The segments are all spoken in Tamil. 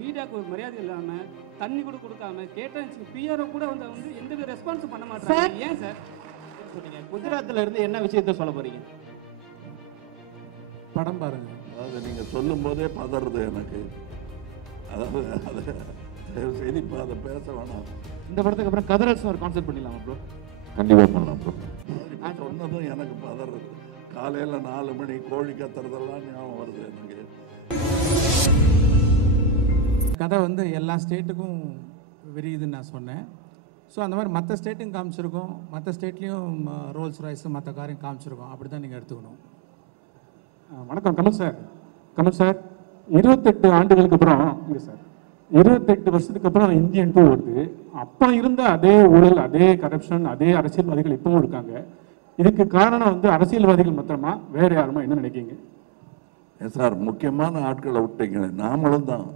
மீடியாவுக்கு ஒரு மரியாதை இல்லாமல் தண்ணி கூட கொடுக்காம கேட்டால் பிஆர்ஓ கூட வந்து எந்த ரெஸ்பான்ஸும் பண்ண மாட்டாங்க. ஏன் சார் சொன்னீங்க? குஜராத்ல இருந்து என்ன விஷயத்த சொல்ல போறீங்க? படம் பாருங்க. அதாவது நீங்க சொல்லும் போதே பதறது எனக்கு. அதாவது அதை தயவு செய்து இப்போ அதை பேச வேணாம். இந்த படத்துக்கு அப்புறம் கதரல்ஸ் ஒரு கான்செப்ட் பண்ணிடலாமா ப்ரோ? கண்டிப்பாக பண்ணலாம் ப்ரோ. சொன்னதும் எனக்கு பதறது. காலையில் 4 மணி கோழி கத்துறதெல்லாம் ஞாபகம் வருது எனக்கு. கதை வந்து எல்லா ஸ்டேட்டுக்கும் விரியுதுன்னு நான் சொன்னேன். ஸோ அந்த மாதிரி மற்ற ஸ்டேட்டும் காமிச்சிருக்கோம், மற்ற ஸ்டேட்லேயும் ரோல்ஸ் ராய்ஸு மற்ற காரையும் காமிச்சிருக்கோம். அப்படி தான் நீங்கள் எடுத்துக்கணும். வணக்கம் கமல் சார். கமல் சார், 28 ஆண்டுகளுக்கு அப்புறம் இல்லை சார், 28 வருஷத்துக்கு அப்புறம் இந்தியன் 2 வருது. அப்போ இருந்த அதே ஊழல், அதே கரப்ஷன், அதே அரசியல்வாதிகள் இப்பவும் இருக்காங்க. இதுக்கு காரணம் வந்து அரசியல்வாதிகள் மாத்திரமா, வேற யாருமா? என்ன நினைக்கிங்க சார்? முக்கியமான ஆட்களை விட்டீங்க. நாமளும் தான்.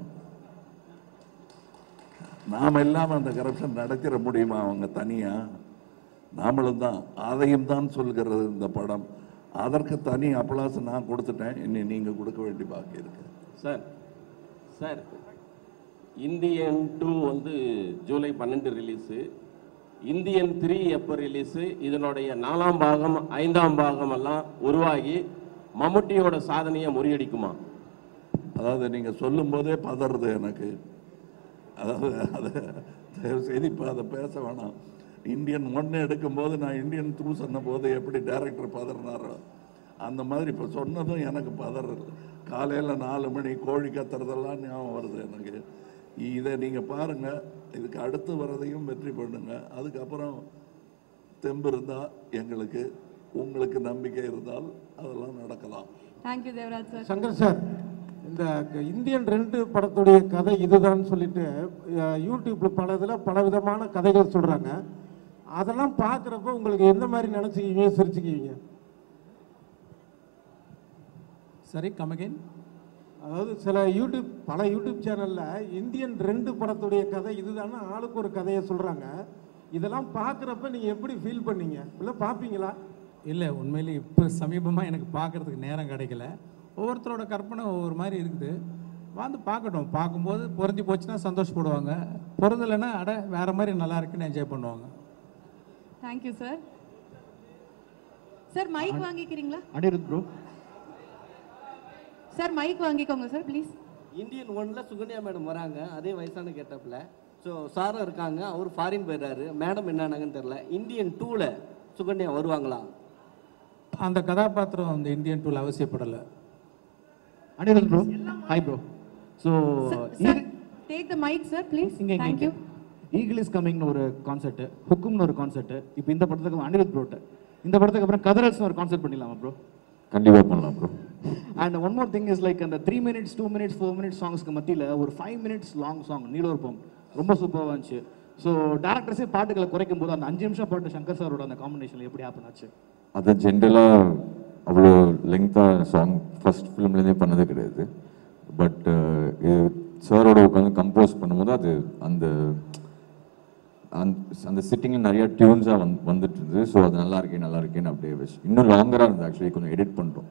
நாம் இல்லாமல் அந்த கரப்ஷன் நடத்திட முடியுமா அவங்க தனியா? நாமளும் தான். அதையும் தான் சொல்கிறது இந்த படம். அதற்கு தனி அப்ளாஸ் நான் கொடுத்துட்டேன். இனி நீங்கள் கொடுக்க வேண்டிய பாக்கி இருக்கு. சார் சார் இந்தியன் 2 வந்து ஜூலை 12 ரிலீஸு. இந்தியன் 3 எப்போ ரிலீஸு? இதனுடைய 4ஆம் பாகம் 5ஆம் பாகம் எல்லாம் உருவாகி மம்முட்டியோட சாதனையை முறியடிக்குமா? அதாவது நீங்கள் சொல்லும் போதே பதறது எனக்கு. அதாவது அதை தயவு செய்து இப்போ அதை பேச வேணாம். இந்தியன் 1 எடுக்கும்போது நான் இந்தியன் 2 சொன்ன போது எப்படி டைரக்டர் பதறினாரோ அந்த மாதிரி இப்போ சொன்னதும் எனக்கு பதறது. காலையில் 4 மணி கோழி கத்துறதெல்லாம் ஞாபகம் வருது எனக்கு. இதை நீங்கள் பாருங்கள். இதுக்கு அடுத்து வர்றதையும் வெற்றி பண்ணுங்க. அதுக்கப்புறம் தெம்பு இருந்தால் எங்களுக்கு, உங்களுக்கு நம்பிக்கை இருந்தால் அதெல்லாம் நடக்கலாம். Thank you Devaraj sir. Shankar sir, இந்த இந்தியன் 2 படத்துடைய கதை இதுதான் சொல்லிட்டு யூடியூப்ல பல இதில் பல விதமான கதைகள் சொல்கிறாங்க. அதெல்லாம் பார்க்குறப்ப உங்களுக்கு எந்த மாதிரி நினச்சிக்குவீங்க, சிரிச்சுக்குவீங்க? சரி, கமகேன். அதாவது பல யூடியூப் சேனலில் இந்தியன் 2 படத்துடைய கதை இதுதானே ஆளுக்கு ஒரு கதையை சொல்கிறாங்க. இதெல்லாம் பார்க்குறப்ப நீங்கள் எப்படி ஃபீல் பண்ணீங்க? இல்லை பார்ப்பீங்களா? இல்லை, உண்மையிலே இப்போ சமீபமாக எனக்கு பார்க்குறதுக்கு நேரம் கிடைக்கல. ஒவ்வொருத்தரோட கற்பனை ஒவ்வொரு மாதிரி இருக்குது. வந்து பார்க்கட்டும். பார்க்கும்போது பொருந்தி போச்சுன்னா சந்தோஷப்படுவாங்க, பொருந்தலைன்னா அட வேறு மாதிரி நல்லா இருக்குன்னு என்ஜாய் பண்ணுவாங்க. Thank you sir. சார் மைக் வாங்கிக்கிறீங்களா? அனிருத் ப்ரோ. சார் மைக் வாங்கிக்கோங்க சார் ப்ளீஸ். இந்தியன் 1ல சுகன்யா மேடம் வராங்க, அதே வயசான கெட்டப்பில். ஸோ சாரும் இருக்காங்க, அவர் ஃபாரின் போயிடுறாரு. மேடம் என்னன்னாங்கன்னு தெரில. இந்தியன் 2ல சுகன்யா வருவாங்களா? அந்த கதாபாத்திரம் அந்த இந்தியன் 2ல அவசியப்படலை. Anirudh bro, hi bro. So take the mike sir please. Thank you. Eagle is கமிங்னு ஒரு கான்செப்ட், ஹுக்கும்னு ஒரு கான்செப்ட். இப்போ இந்த படத்துக்கு அனிருத் ப்ரோட்ட, இந்த படத்துக்கு அப்புறம் கதரல்ஸ்னு ஒரு கான்செப்ட் பண்ணிடலாமா ப்ரோ? கண்டிப்பாக பண்ணலாம் bro. And one more thing is like அந்த 3 minutes 2 minutes 4 minutes சாங்ஸ்க்கு மத்தியில் ஒரு 5 minutes லாங் சாங் நீலோர்பம் ரொம்ப சூப்பராக இருந்துச்சு. ஸோ டேரக்டர்ஸே பாட்டுகளை குறைக்கும் போது அந்த 5 நிமிஷம் பாட்டு சங்கர் சாரோட அந்த காம்பினேஷனில் எப்படி ஹேப்பன் ஆச்சு? அது ஜென்ரலாக அவ்வளோ லெங்க்த்தாக சாங் ஃபர்ஸ்ட் ஃபிலிம்லேருந்தே பண்ணது கிடையாது. பட் இது சாரோட உட்காந்து கம்போஸ் பண்ணும்போது அது அந்த அந்த சிட்டிங்கில் நிறைய டியூன்ஸாக வந்துட்டு இருந்தது. ஸோ அது நல்லா இருக்கேன்னு அப்படியே வச்சு இன்னும் லாங்கராக இருந்தது. ஆக்சுவலி கொஞ்சம் எடிட் பண்ணிட்டோம்.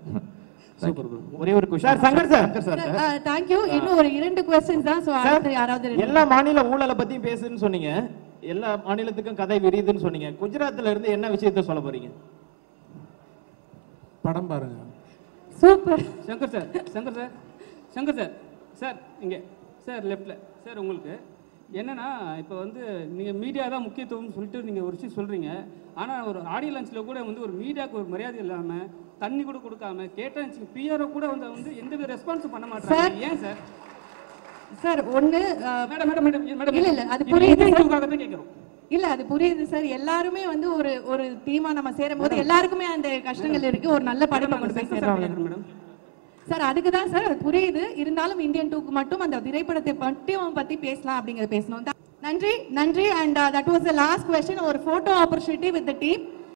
ஒரே ஒரு கொஸ்டின் சங்கர் சார். தேங்க்யூ. இன்னும் ஒரு 2 क्वेश्चंस தான். சோ அடுத்து யாராவது எல்லா மாநில ஊழலை பத்தி பேசுன்னு சொன்னீங்க, எல்லா மாநிலத்துக்கும் கதை விரியுதுன்னு சொன்னீங்க. குஜராத்ல இருந்து என்ன விஷயத்த சொல்ல போறீங்க? படம் பாருங்க. Super. Shankar sir, Shankar sir, Shankar sir, sir இங்கே சார் லெஃப்டில் சார். உங்களுக்கு என்னன்னா இப்போ வந்து நீங்கள் மீடியா தான் முக்கியத்துவம்னு சொல்லிட்டு நீங்கள் ஒரு விஷயம் சொல்கிறீங்க. ஆனால் ஒரு ஆடியோ லான்ச்சில் கூட வந்து ஒரு மீடியாவுக்கு ஒரு மரியாதை இல்லாமல் தண்ணி கூட கொடுக்காம கேட்டால் பிஆர்ஓ கூட வந்து எந்த ரெஸ்பான்ஸும் பண்ண மாட்டாங்க. ஏன் சார்? சார் ஒன்று மேடம் மேடம் மேடம் மேடம் இல்லை இல்லை அது புரியுது கேட்குறோம். இல்ல அது புரியுது சார். எல்லாருமே வந்து ஒரு டீமா நம்ம சேரும்போது எல்லாருக்குமே அந்த கஷ்டங்கள் இருக்கு. ஒரு நல்ல படத்தை கொண்டு போய் சேர்றாங்க மேடம். சார் அதுக்கு தான் சார் அது புரியுது. இருந்தாலும் இந்தியன் 2க்கு மட்டும் அந்த திரைப்படத்தை மட்டும் பத்தி பேசலாம் அப்படிங்கறத பேசணும். நன்றி நன்றி. And that was the last question. ஒரு photo opportunity with the team.